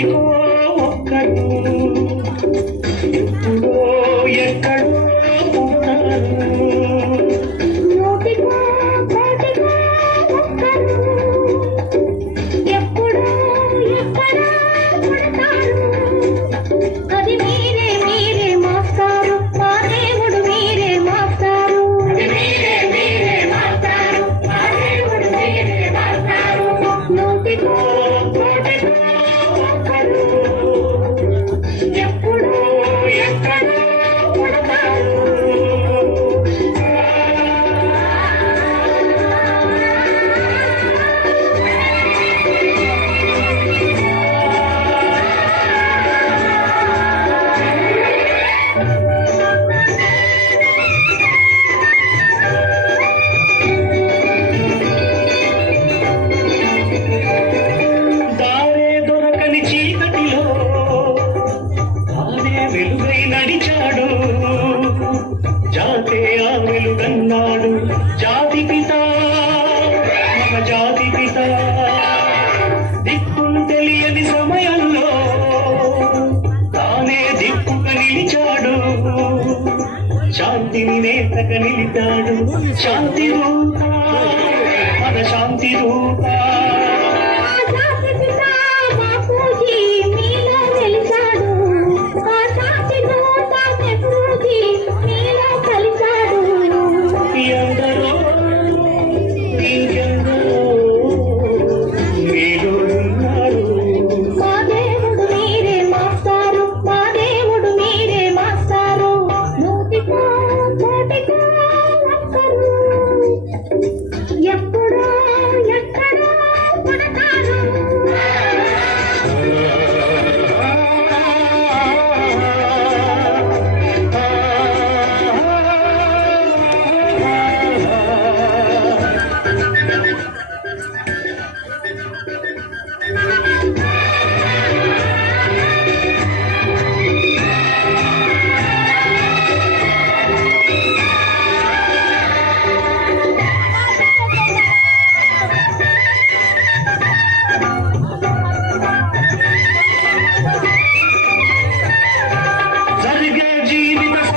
ఎక్కడికో ఒక్కడు ఎప్పుడో ఎక్కడో Thank you. వెలుగై నడిచాడు. జాతే ఆ వెలుగన్నాడు జాతి పిత మన జాతి పిత. దిక్కులు తెలియని సమయంలో తానే దిక్కుగా నిలిచాడు. శాంతిని నేతక నిలిచాడు. శాంతి రూప మన శాంతి రూప.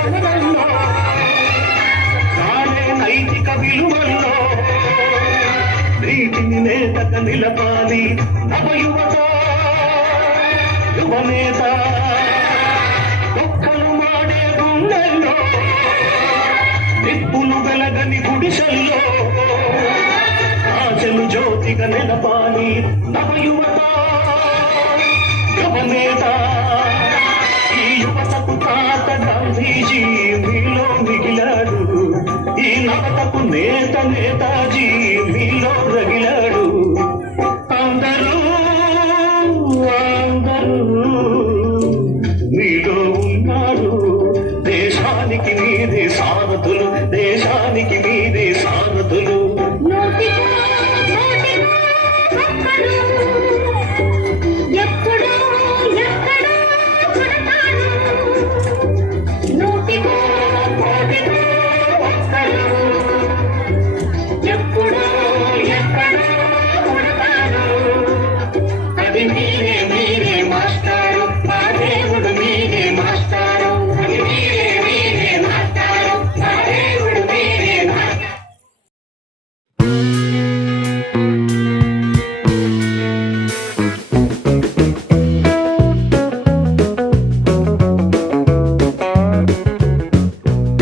జీవిత సమరంలో నైతిక విలువల్లో నీటిని నేతక నిలపాలి నవ యువత యువనేత ఒక్కలు మాడే గుండెల్లో నిప్పులు వెలగని గుడిసెల్లో ఆశలు జ్యోతిగా నిలపాలి నవ యువత. గాంధీజీ మీలో మిగిలాడు. ఈ నవతకు నేత నేతాజీ మీలో రగిలాడు. అందరూ అందరూ మీలో ఉన్నారు దేశానికి మీదే సారథులు దేశానికి మీదే సారథులు